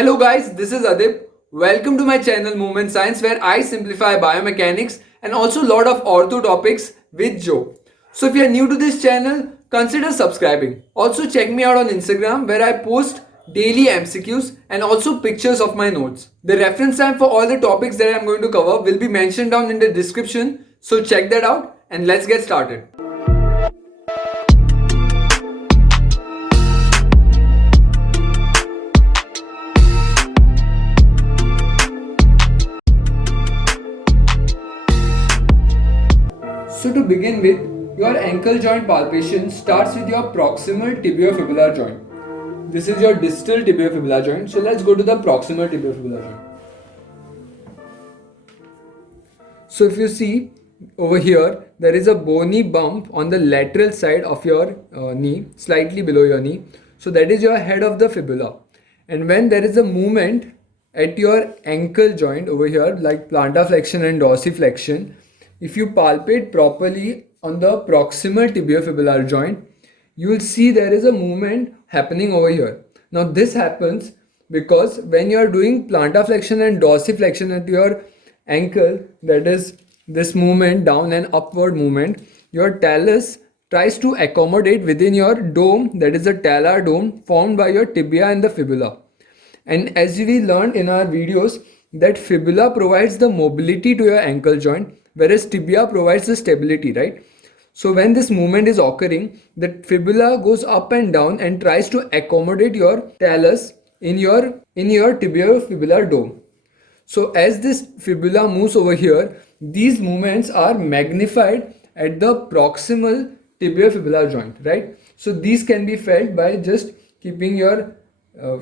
Hello guys, this is Adip. Welcome to my channel Movement Science where I simplify biomechanics and also lot of ortho topics with Joe. So if you are new to this channel, consider subscribing. Also check me out on Instagram where I post daily MCQs and also pictures of my notes. The reference time for all the topics that I am going to cover will be mentioned down in the description. So check that out and let's get started. So to begin with, your ankle joint palpation starts with your proximal tibiofibular joint. This is your distal tibiofibular joint. So let's go to the proximal tibiofibular joint. So if you see over here, there is a bony bump on the lateral side of your knee, slightly below your knee. So that is your head of the fibula. And when there is a movement at your ankle joint over here, like plantar flexion and dorsiflexion, if you palpate properly on the proximal tibiofibular joint, you will see there is a movement happening over here. Now this happens because when you are doing plantar flexion and dorsiflexion at your ankle, that is this movement, down and upward movement, your talus tries to accommodate within your dome, that is the talar dome formed by your tibia and the fibula. And as we learned in our videos, that fibula provides the mobility to your ankle joint, whereas tibia provides the stability, right? So when this movement is occurring, the fibula goes up and down and tries to accommodate your talus in your tibiofibular dome. So as this fibula moves over here, these movements are magnified at the proximal tibiofibular joint, right? So these can be felt by just keeping your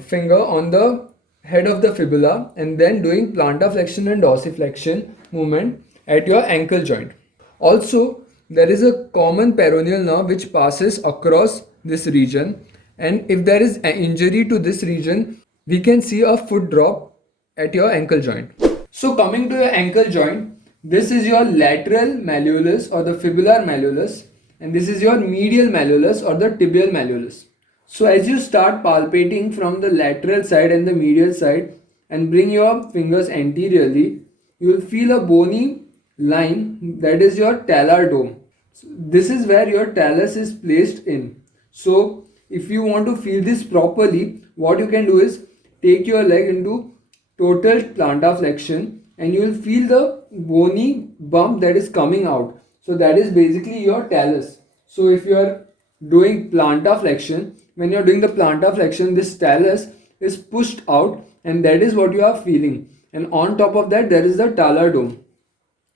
finger on the head of the fibula and then doing plantar flexion and dorsiflexion movement at your ankle joint. Also, there is a common peroneal nerve which passes across this region, and if there is an injury to this region, we can see a foot drop at your ankle joint. So coming to your ankle joint, this is your lateral malleolus or the fibular malleolus, and this is your medial malleolus or the tibial malleolus. So as you start palpating from the lateral side and the medial side and bring your fingers anteriorly, you will feel a bony line, that is your talar dome. So this is where your talus is placed in. So if you want to feel this properly, what you can do is take your leg into total plantar flexion and you will feel the bony bump that is coming out. So that is basically your talus. So if you are doing plantar flexion, when you are doing the plantar flexion, this talus is pushed out and that is what you are feeling. And on top of that, there is the talar dome.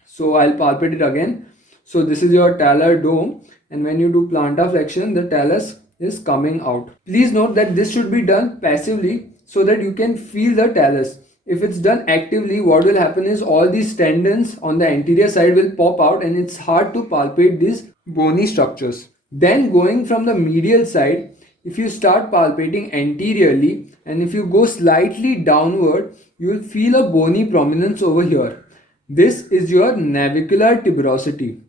So I'll palpate it again. So this is your talar dome, and when you do plantar flexion, the talus is coming out. Please note that this should be done passively so that you can feel the talus. If it's done actively, what will happen is all these tendons on the anterior side will pop out and it's hard to palpate these bony structures. Then going from the medial side, if you start palpating anteriorly and if you go slightly downward, you will feel a bony prominence over here. This is your navicular tuberosity.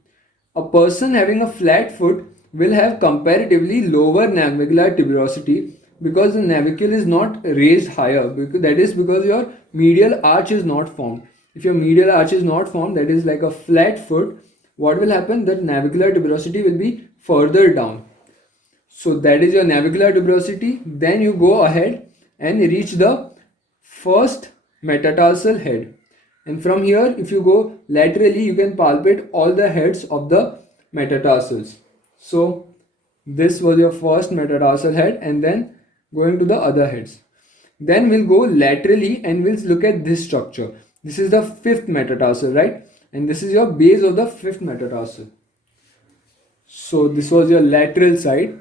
A person having a flat foot will have comparatively lower navicular tuberosity because the navicle is not raised higher. That is because your medial arch is not formed. If your medial arch is not formed, that is like a flat foot, what will happen? The navicular tuberosity will be further down. So that is your navicular tuberosity. Then you go ahead and reach the first metatarsal head. And from here, if you go laterally, you can palpate all the heads of the metatarsals. So this was your first metatarsal head, and then going to the other heads. Then we'll go laterally and we'll look at this structure. This is the fifth metatarsal, right? And this is your base of the fifth metatarsal. So this was your lateral side.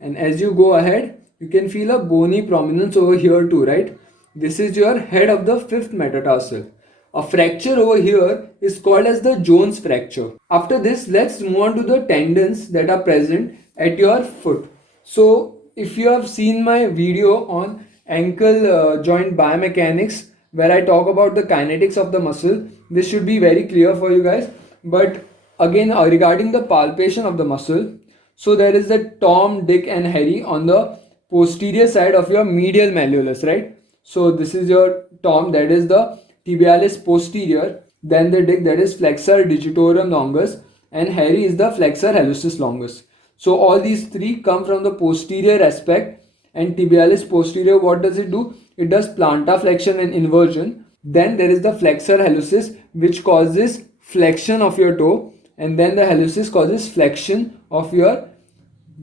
And as you go ahead, you can feel a bony prominence over here too, right? This is your head of the fifth metatarsal. A fracture over here is called as the Jones fracture. After this, let's move on to the tendons that are present at your foot. So if you have seen my video on ankle joint biomechanics, where I talk about the kinetics of the muscle, this should be very clear for you guys. But again, regarding the palpation of the muscle, so there is the Tom, Dick and Harry on the posterior side of your medial malleolus, right? So this is your Tom, that is the tibialis posterior. Then the Dick, that is flexor digitorum longus, and Harry is the flexor hallucis longus. So all these three come from the posterior aspect. And tibialis posterior, what does it do? It does plantar flexion and inversion. Then there is the flexor hallucis, which causes flexion of your toe, and then the hallucis causes flexion of your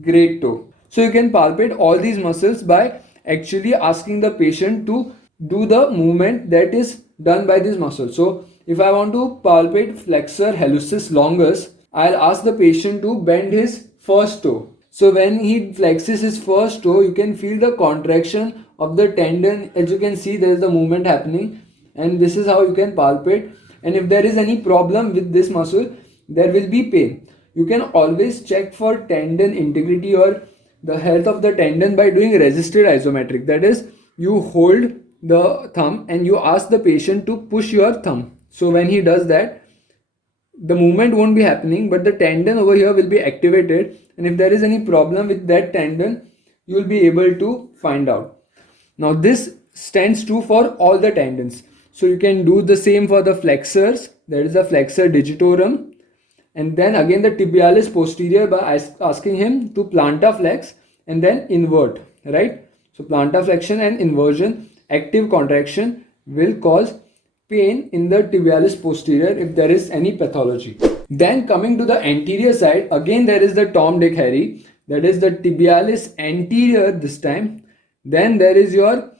great toe. So you can palpate all these muscles by actually asking the patient to do the movement that is done by these muscles. So if I want to palpate flexor hallucis longus, I'll ask the patient to bend his first toe. So when he flexes his first toe, you can feel the contraction of the tendon. As you can see, there is the movement happening, and this is how you can palpate. And if there is any problem with this muscle, there will be pain. You can always check for tendon integrity or the health of the tendon by doing resisted isometric. That is, you hold the thumb and you ask the patient to push your thumb. So when he does that, the movement won't be happening, but the tendon over here will be activated, and if there is any problem with that tendon, you will be able to find out. Now this stands true for all the tendons. So you can do the same for the flexors, that is the flexor digitorum, and then again the tibialis posterior by asking him to plantar flex and then invert, right? So plantar flexion and inversion, active contraction will cause pain in the tibialis posterior if there is any pathology. Then coming to the anterior side, again there is the Tom, Dick, Harry, that is the tibialis anterior this time. Then there is your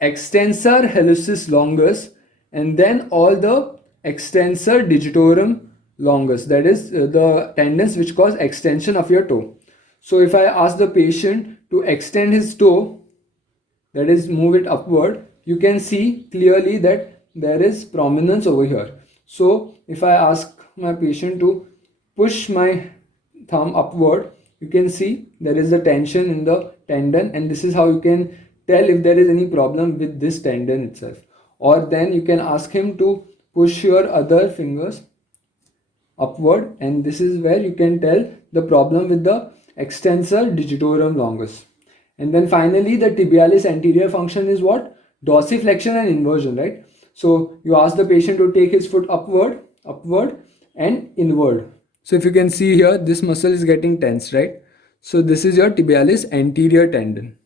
extensor hallucis longus, and then all the extensor digitorum longus, that is the tendons which cause extension of your toe. So if I ask the patient to extend his toe, that is move it upward, you can see clearly that there is prominence over here. So if I ask my patient to push my thumb upward, you can see there is a tension in the tendon, and this is how you can tell if there is any problem with this tendon itself. Or then you can ask him to push your other fingers upward, and this is where you can tell the problem with the extensor digitorum longus. And then finally the tibialis anterior function is what? Dorsiflexion and inversion, right? So you ask the patient to take his foot upward and inward. So if you can see here, this muscle is getting tense, right? So this is your tibialis anterior tendon.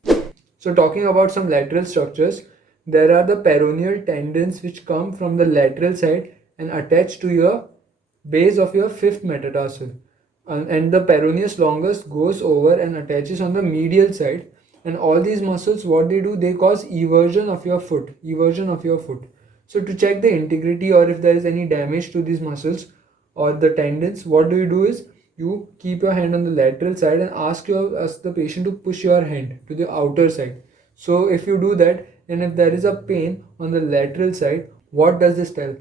So talking about some lateral structures, there are the peroneal tendons which come from the lateral side and attach to your base of your fifth metatarsal. And the peroneus longus goes over and attaches on the medial side. And all these muscles, what they do, they cause eversion of your foot. So to check the integrity or if there is any damage to these muscles or the tendons, what do is you keep your hand on the lateral side and ask the patient to push your hand to the outer side. So if you do that, and if there is a pain on the lateral side, what does this tell?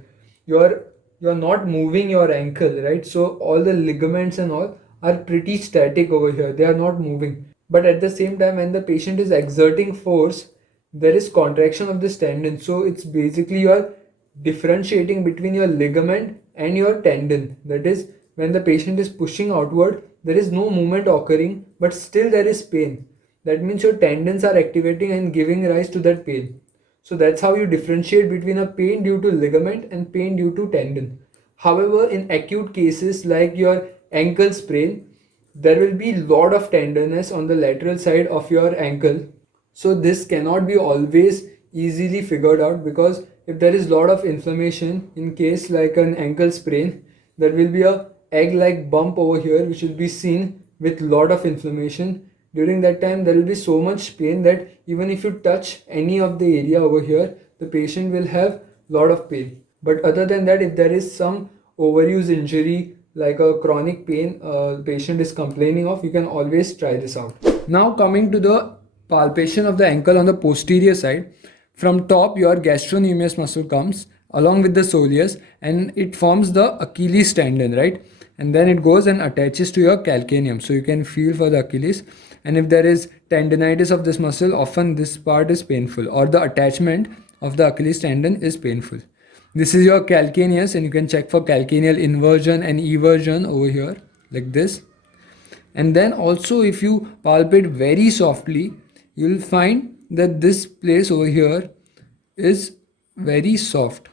You're not moving your ankle, right? So all the ligaments and all are pretty static over here. They are not moving. But at the same time, when the patient is exerting force, there is contraction of this tendon. So it's basically you're differentiating between your ligament and your tendon. That is, when the patient is pushing outward, there is no movement occurring, but still there is pain. That means your tendons are activating and giving rise to that pain. So that's how you differentiate between a pain due to ligament and pain due to tendon. However, in acute cases like your ankle sprain, there will be lot of tenderness on the lateral side of your ankle. So this cannot be always easily figured out, because if there is lot of inflammation, in case like an ankle sprain, there will be a egg-like bump over here which will be seen with lot of inflammation. During that time, there will be so much pain that even if you touch any of the area over here, the patient will have lot of pain. But other than that, if there is some overuse injury like a chronic pain the patient is complaining of, you can always try this out. Now coming to the palpation of the ankle on the posterior side, from top your gastrocnemius muscle comes along with the soleus and it forms the Achilles tendon, right? And then it goes and attaches to your calcaneum. So you can feel for the Achilles, and if there is tendinitis of this muscle, often this part is painful, or the attachment of the Achilles tendon is painful. This is your calcaneus, and you can check for calcaneal inversion and eversion over here like this. And then also if you palpate very softly, you will find that this place over here is very soft,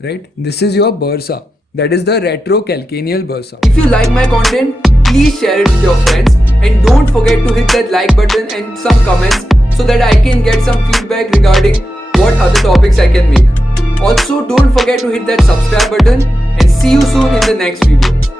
right? This is your bursa. That is the retrocalcaneal bursa. If you like my content, please share it with your friends and don't forget to hit that like button and some comments so that I can get some feedback regarding what other topics I can make. Also, don't forget to hit that subscribe button and see you soon in the next video.